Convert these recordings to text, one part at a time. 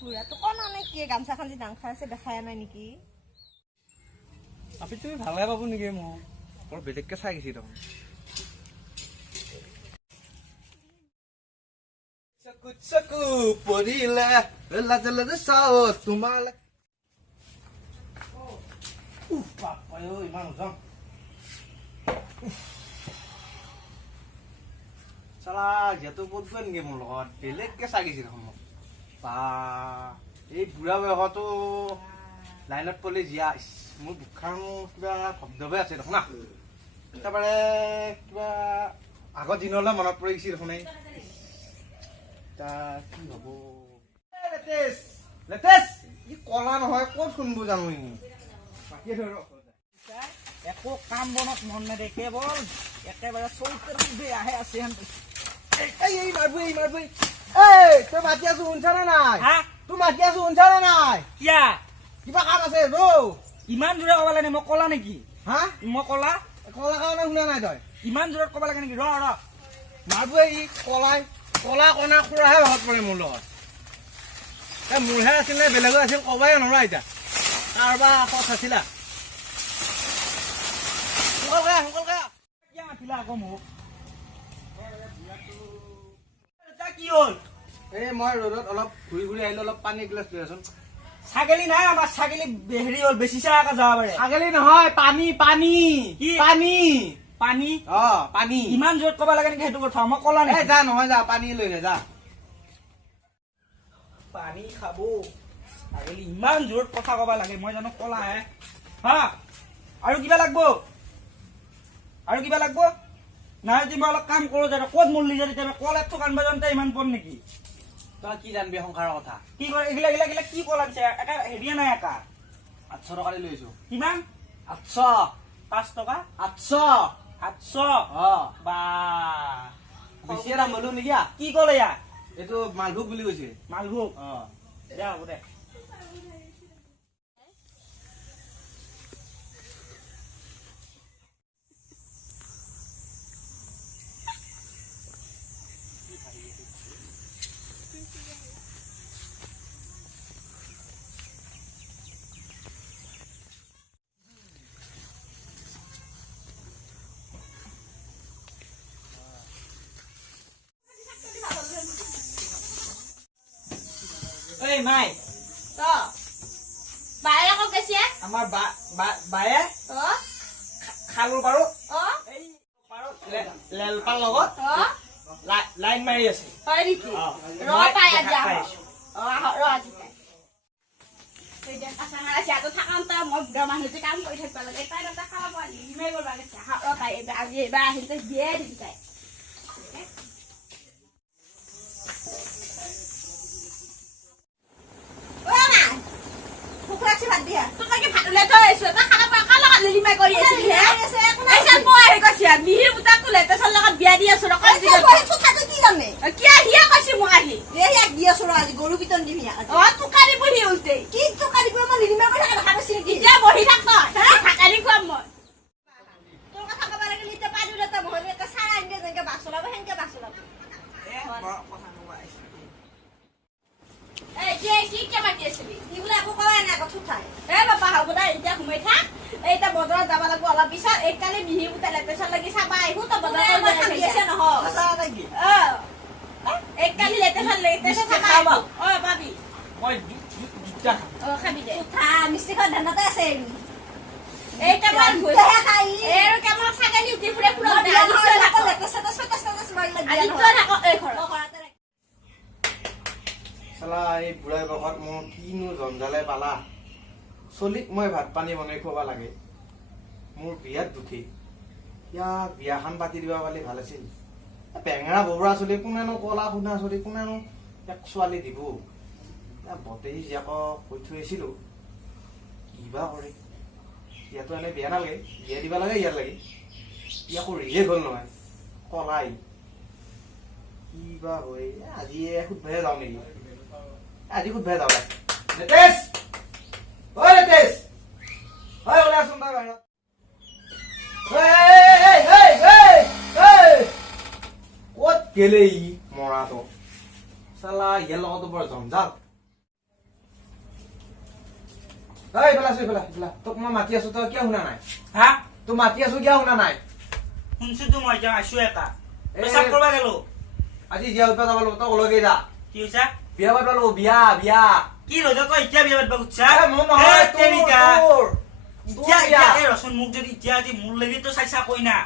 বুঢ়াটো কনা নে কি গামছাখন যে দাং খাই আছে দেখাই নাই নেকি আপি তুমি ভালে পাব নেকি মোক বৰ বেলেগকে চাই গৈছি দেখোন চকু পৰিলে লাজে লাজে চাও তোমালে বাপা ইমান ওজন চালা যিহেতু ক'ত গৈ নেকি মোৰ লগত বেলেগকে চাই গৈছি দেখোন মোক বা এই বুঢ়া বয়সতো লাইনত পলি জীয়া মোৰ বুকখান কিবা ধবধবে আছে দেখোন না একেবাৰে কিবা আগৰ দিনলৈ মনত পৰি গৈছে দেখোন কি হব লেটেছ ই কলা নহয় ক'ত শুনব জানো একো কাম বনত মন নেদে কেৱল একেবাৰে চৌকেৰ বেয়াহে আছে তই মাতি আছো শুনছা নে নাই তোৰ মাতি আছো শুনছা নে নাই কিয়া কিবা কাম আছে ইমান জোৰে ক'ব লাগে মই ক'লা নেকি হা মই ক'লা কলা কাৰণে শুনা নাই তই ইমান জোৰত ক'ব লাগে নেকি ৰ মাৰবই ই কলা কণা খুৰাহে ভাগত পৰে মোৰ লগত মোৰহে আছিল নে বেলেগৰ আছিল কবাই নৰা এতিয়া কাৰোবাৰ আশত আছিলা কিয় মাতিলা আকৌ মোক কি হ'ল এই মই ৰ'দত অলপ ঘূৰি ঘূৰি আহিলো অলপ পানী এগিলাচ লৈ আছোন ছাগলী নাই আমাৰ ছাগলী হেৰি হ'ল বেছি চাই আকৌ যাব পাৰে ছাগলী নহয় পানী পানী কি পানী পানী পানী ইমান জোৰত ক'ব লাগে নেকি সেইটো কথা মই ক'লা নেকি যা নহয় যা পানী লৈ যা পানী খাব ছাগলী ইমান জোৰত কথা ক'ব লাগে মই জানো ক'লা হে হা আৰু কিবা লাগব নাই যদি মই অলপ কাম কৰো জানো ক'ত মূল্য যদি কলেজ থকান বাজনতে ইমান পৰ নেকি তই কি জানবি সংসাৰৰ কথা কি কৰে এগিলা কি ক'লা পিছে এটা হেৰিয়ে নাই একা 800 টকা লৈ লৈছো কিমান 800 5 টকা 800 800 বা বেছিয়ে দাম বলো নেকি কি ক'লে ইয়া এইটো মালভোগ বুলি কৈছে মালভোগ দে হ'ব দে এই মাই বায়ে আকৌ গেছে আমাৰ বায়ে খালো বাৰু এই লেলপাৰ লগত লাইন মাৰি আছে হয় নেকি ৰ পাই আজি ৰ আজি সিহঁতো থাকাম তই মই বুঢ়া মানুহটো কাম কৰি থাকিব লাগে তাই তাতে খাব পাৰি ইমাই কৰিব লাগিছে ৰ তাই আজি এইবাৰ আহিল তই দিয়ে দিবি তাই ভাত দিয়া তোমাকে ভাত ওলাই থৈ আহিছো এটা খানা পা কালা লিলিমাই কৰি আছিল হে এসে মই আহি কৈছে মিহিৰ বুটাক তোলে তেছৰ লগত বিয়া দি আছো ৰকম দি কথাটো কি জানে কি আহিয়া কৈছে মোক আহি এই এক দি আছো আজি গৰু পিতন দিবি তুকাৰি বহি উলতে কি তুকাৰি বহি মই লিলিমাই কৰি থকা ভাবিছ নেকি এতিয়া বহি থাক তই ভাকাৰি খুৱাম মই তোৰ কথা কব লাগে নিতে পাৰি লতা বহি এটা সাৰা আনি যেনকে বাছলাব হেনকে বাছলাব কথা নবাই এই কি মাতি আছিলি ইগুলা আকৌ কয় না কথা উঠাই বাপা হ'ব দা এতিয়া ঘুমাই থাক এইটা বজাৰত যাব লাগিব অলপ পিছত এইকালে মিহি উঠালে পেছাৰ লাগি চাবা আহিব তো বজাৰত ভাবি আছে নহয় সঁচা নেকি এইকালি লেটেছৰ চাবা পাবি মই দুটা খাবি দে উঠা মিষ্টিকৰ ধানতে আছে এইটা মান গৈছে খাই এৰ কেমন ছাগলী উঠি ফুৰে পুৰা লেটেছ মাৰি লাগি আজি তই থাক এই ঘৰত চালা এই বুঢ়াই বয়সত মোৰ কিনো জঞ্জালে পালা চলিক মই ভাত পানী বনাই খুৱাব লাগে মোৰ বিয়াত দুখী ইয়াক বিয়াখন পাতি দিবা পালে ভাল আছিল বেঙেৰা ববৰা চলি কোনেনো কলা শুনা চলি কোনেনো এক ছোৱালী দিব বতেই জীয়াকক কৈ থৈ আহিছিলো কিবা কৰে ইয়াতো এনে বিয়া নালাগে বিয়া দিবা লাগে ইয়াত লাগে ইয়াকো ৰিজেক্ট হ'ল নহয় কলাই কিবা হয় আজি সুধবাহে যাওঁ নেকি আজি সুধবাহে যাওঁ লেটেছ ঐ লেটেছ ঐ ওলাচোন তই বাহিৰত ক'ত গেলে ই মৰাটো চালা ইয়াৰ লগতো বৰ জঞ্জাল এই বেলা তোক মই মাতি আছো তই কিয় শুনা নাই হা তোক মাতি আছো কিয় শুনা নাই শুনছো তো মই এতিয়া আছো এটা পেচাব কৰবা গেলো আজি জিয়া উঠবা যাব লাগিব তই কলগে যা কি হৈছে বিয়া পাতবা লাগিব বিয়া কি ৰজা তই এতিয়া বিয়া পাতবা খুজছা মোৰ নহয় তোৰ এতিয়া এই ৰচোন মোক যদি এতিয়া আজি মোৰ লাগি তো চাইছা কৈ না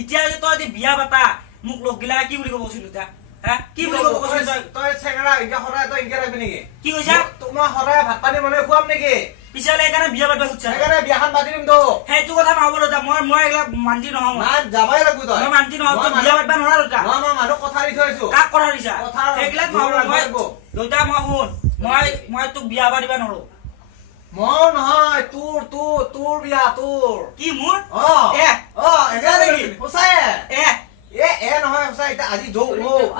এতিয়া যদি তই যদি বিয়া পাতা মোক লগ গিলা কি বুলি ক'ব কৈছিলো তা হা কি বুলি ক'ব কৈছিলো তই চেঙৰা ইনকা সদায় তই ইনকা ৰাখবি নেকি কি কৈছা তোমাক সদায় ভাত পানী বনাই খুৱাম নেকি পিছলে এইকাৰণে বিয়া পাতবা খুজছা সেইকাৰণে বিয়াখন পাতি দিম তো সেইটো কথা নহ'ব ৰজা মই এইগিলা মান্তি নহওঁ না যাবাই লাগিব তই মই মান্তি নহওঁ তই বিয়া পাতবা নোৱাৰা ৰজা মই মানুহ কথা দি থৈছো কাক কথা দিছা কথা সেইগিলা নহ'ব মই ৰজা মই শুন মই তোক বিয়া পাতিবা নোৱাৰো মোৰ নহয় তোৰ বিয়া তোৰ কি মোৰ এনেকে নেকি সঁচাই এ নহয় সঁচাই এতিয়া আজি যৌ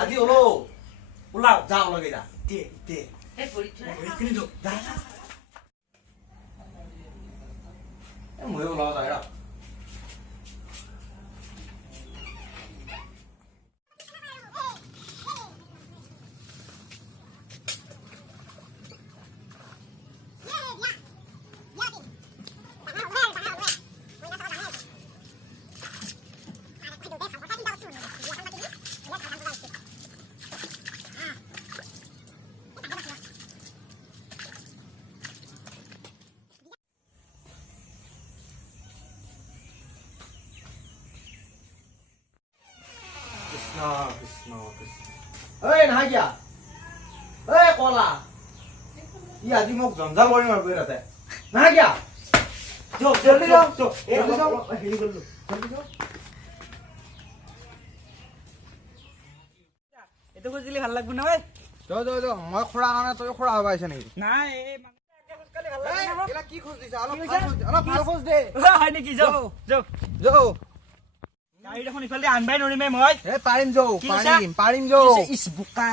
আজি ওলো ওলাও যা ওলগে যা এই ভৰিখিনি ধো ময়ো ওলাব যায় ৰ নাহাকিয়া কলা ই আজি মোক জঞ্জাল কৰি মাৰিব তাতে নাহাকিয়া জলদি যাও হেৰি কৰিলো এইটো খুজিলে ভাল লাগব নহয় মই খুৰা কাৰণে তই খুৰা হব আহিছে নেকি নাই কি খোজ দিছা অলপ ভাল খোজ দে হয় নেকি যাও গাড়ী দেখোন ইফালে আনবাই নৰিমে মই পাৰিম পাৰিম ইছ বোকা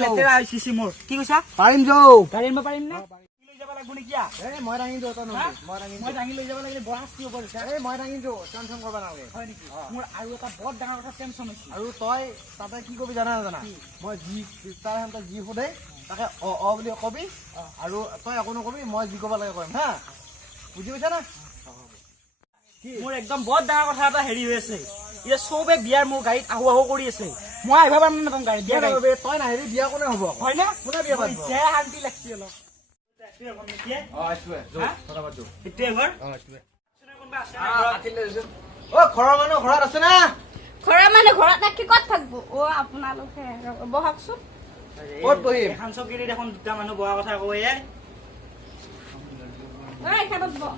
লেতেৰা হৈছি মোৰ কি কৈছা পাৰিম গাড়ী আনবা পাৰিম নে লৈ যাব লাগব নেকি মই দাঙি যাওঁ তই মই দাঙি লৈ যাব লাগিলে বৰ শাস্তি হ'ব মই দাঙি যাওঁ টেনচন কৰিব নালাগে হয় নেকি মোৰ আৰু এটা বৰ ডাঙৰ কথা টেনচন হৈছে আৰু তই তাতে কি কবি জানা মই তাৰ সিহঁতে যি সোধে তাকে বুলি কবি আৰু তই একো নকবি মই যি ক'ব লাগে কৰিম হা বুজি পাইছা না মোৰ একদম বৰ ডাঙৰ কথা এটা হেৰি হৈ আছে এতিয়া চবে বিয়াৰ মোৰ গাড়ীত আহু কৰি আছে মই আহিব পাৰিম নে গাড়ী বিয়া তই নাহিবি বিয়া কোনে হ'ব হয় না কোনে বিয়া পাতিব এতিয়া শান্তি লাগছি অলপ ঘৰৰ মানুহ ঘৰত আছে না ঘৰৰ মানুহ ঘৰত থাকি ক'ত থাকবো আপোনালোকে বহাকচোন ক'ত বহিম এখন চকীৰে দেখোন দুটা মানুহ বহা কথা কয় এখনত বহ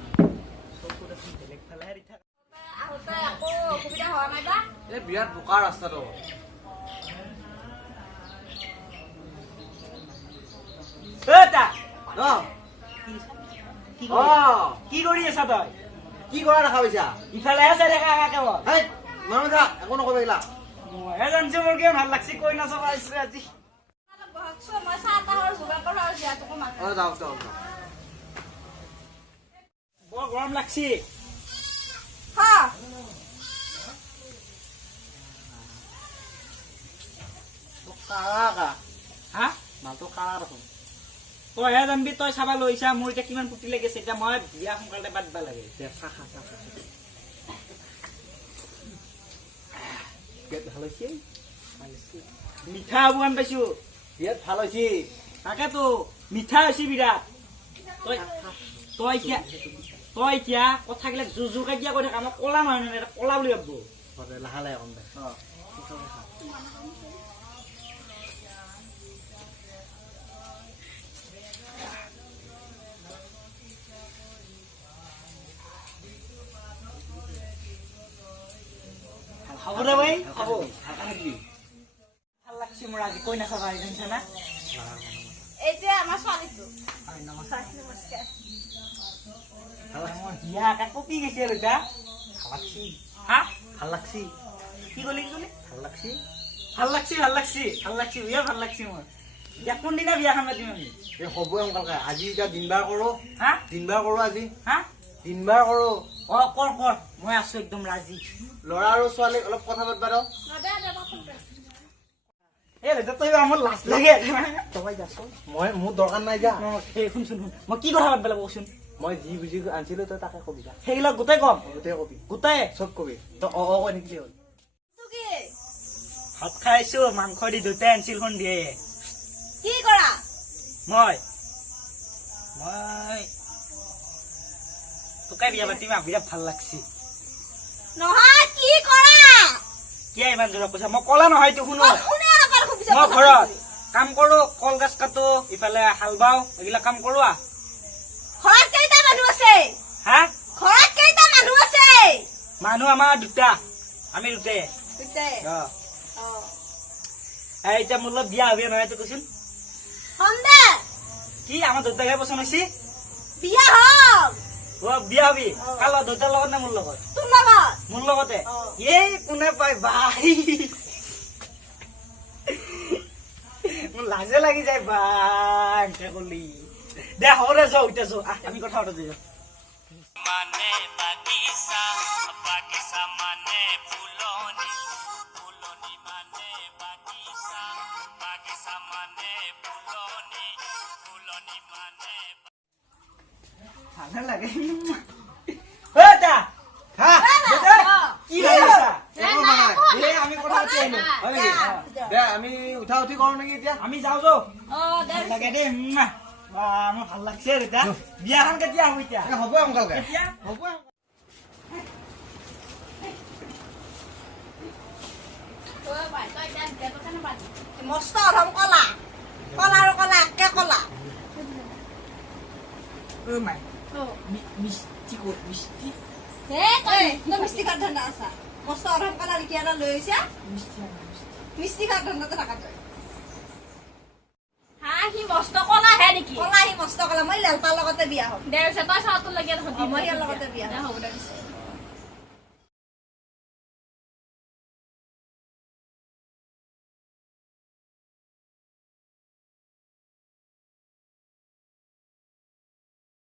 আহোঁতে আকৌ অসুবিধা হোৱা নাই বা এই বিৰাট বোকা ৰাস্তাটো কি কৰি আছা তই কি কৰা দেখা পাইছা ইফালেহে চাই দেখা কেৱল মানুহ যা একো নকবি এইগিলা মইহে জানিছো মোৰ কিয় ভাল লাগছি কৈ নাচাব আহিছো আজি বহাকচোন মই চাহ তাহৰ যোগাৰ কৰা আৰু জীয়াটোকো মাতো যাওঁ বৰ গৰম লাগছি মালটো কাৰা দেখোন তইহে জানবি তই চাবা লৈছা মোৰ এতিয়া কিমান ফুটি লাগিছে এতিয়া মই বিয়া সোনকালে পাতিব লাগে ভাল হৈছে মিঠা আবুৱান পাইছো বিৰাট ভাল হৈছে তাকেতো মিঠা হৈছে বিৰাট তই এতিয়া কথাবিলাক জোৰকে দিয়া কৈ থাকা মই কলা নহয় নহয় এটা কলা বুলি ভাবো লাহে লাহে কম দে খাব দে ভাই খাব ভাল লাগছে মোৰ আজি কৈ নাচাবা জানিছা না এতিয়া আমাৰ ছোৱালীটো নমস্কাৰ নমস্কাৰ বিয়া কপি গৈছে আৰু এতিয়া ভাল লাগছি কি কলি ভাল লাগছি বিয়া ভাল লাগছি মোৰ এতিয়া কোনদিনা বিয়াখন পাতিম আমি এই হ'বই সোনকালে আজি এতিয়া দিনবাৰ কৰো আজি হা দিনবাৰ কৰো কৰ মই আছো একদম ৰাজি ল'ৰা আৰু ছোৱালীক অলপ কথা পাতিবা দাও এ ৰেজা তই আমাৰ লাজ লাগে তই যাচোন মোৰ দৰকাৰ নাই যা এই শুনচোন শুন মই কি কথা পাতবা লাগব কচোন মই যি বুজি আনিছিলো তই তাকে কবি যা সেইবিলাক গোটেই কম গোটেই কবি গোটেই চব কবি তই কৈ নিদিলে হ'ল তোৰ কি ভাত খাইছো মাংস দি দুটাই আনিছিল সন্ধিয়ে কি কৰা মই তোকে বিয়া পাতিম বিৰাট ভাল লাগছি নহয় কি কৰা কিয় ইমান জোৰত কৈছা মই কলা নহয় তো শুনো শুনে নাপাৰ খুব পিছত মই ঘৰত কাম কৰো কলগছ কাটো ইফালে হাল বাও এইগিলা কাম কৰো ঘৰত কেইটা মানুহ আছে হা ঘৰত কেইটা মানুহ আছে মানুহ আমাৰ দুটা আমি দুটাই দুটাই এতিয়া মোৰ লগত বিয়া হবি নহয় তো কৈছোন সন্দে কি আমাৰ দুটাকে পচন্দ হৈছে বিয়া হল বিয়া হবি কাৰ লগত দেউতাৰ লগত নে মোৰ লগত তোৰ লগত মোৰ লগতে অ। এই কোনে পাই বাই মোৰ লাজে লাগি যায় বা এনেকে কলি দে হ'ব দে যাওঁ এতিয়া যাওঁ আমি কথা পাতো যাওঁ মানে বাগিচা বাগিচা মানে ফুলনি ফুলনি মানে বাগিচা বাগিচা মানে ফুলনি ফুলনি মানে ভালে লাগে ঐ তা হা কি লাগিছা আমি কথা পাতি আহিলো হয় নেকি দে আমি উঠা উঠি কৰো নেকি এতিয়া আমি যাওঁ যাওঁ অ দে লাগে দেই মোৰ ভাল লাগছে এতিয়া বিয়াখন কেতিয়া হ'ব এতিয়া হ'ব সোনকালে কেতিয়া হ'ব মস্ত অধম কলা কলা আৰু কলা একে কলা মাই মিষ্টি ক'ত মিষ্টি তই মিষ্টি খাৰ ধান্দা আছা মস্ত অধম কলা নেকি এটা লৈ আহিছা মিষ্টি খাৰ ধান্দাতে থাকা তই সি মস্ত কলা হে নেকি কলা সি মস্ত কলা মই লেলপাৰ লগতে বিয়া হ'ম দেউছে তই চাওঁতো লাগি মই ইয়াৰ লগতে বিয়া হ'ম হ'ব দে